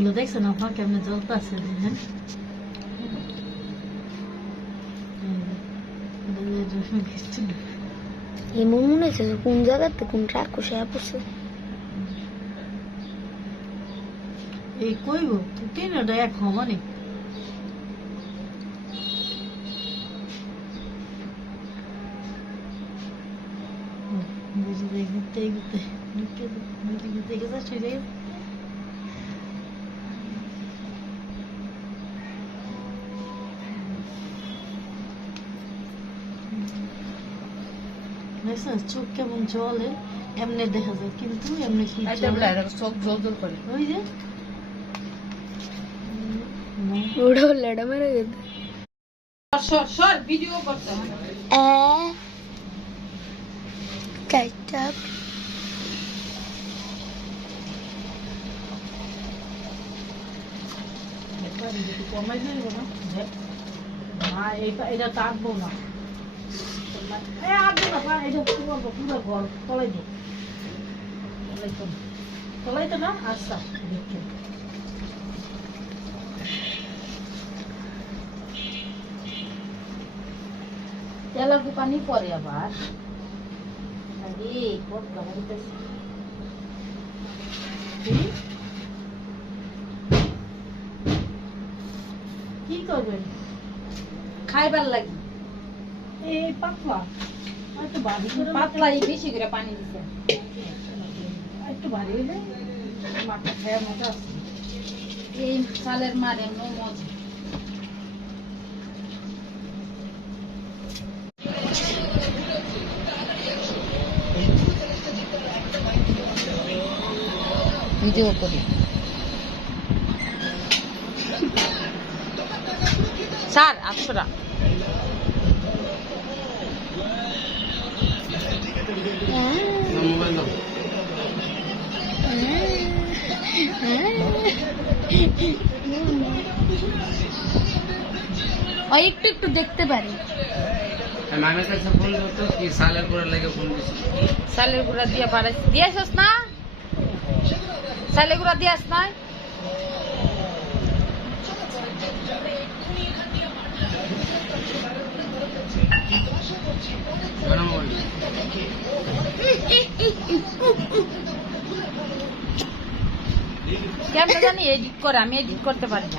চোখগুলো দেখছেন আপনার কেমনে জ্বলতেছে দেখেন এমন মনে হচ্ছে কোন জায়গাতে কোন রাক্ষসে পড়ছে। এই কইব তিনটা এক সমানে ঘুরতে ঘুরতে ঘুরতে ঘুরতে গেছে চলে চোখ কেমন জলে এমনি দেখা যায় কিন্তু এমনি কি চোখ জল জল করে ওই যে ওটা লেডা মেরে গেছে। সর ভিডিও করতে কমাই দিব না এটা কাটবো না পুরো ঘর তলাই দিই তলাই তো না আচ্ছা দেখেন তেলাপু পানি পরে আবার কি করবেন খাইবার লাগি এই পাতলা একটু ভারী করে পাতলাই বেশি করে পানি দিছে একটু ভারী হলে মাথা খাওয়ার মতো আছে এই চালের মার এমন মজা ভিডিও করি স্যার 800 টাকা একটু একটু দেখতে পারি। মামের কাছে ফোন করতো কি সালের গুঁড়া লেগে ফোন দিছি চালের গুঁড়া দিয়া পারাই দিয়েছস না চালের গুঁড়া দিয়াস না গরম হইল কেমন জানি এডিট করে আমি এডিট করতে পারি না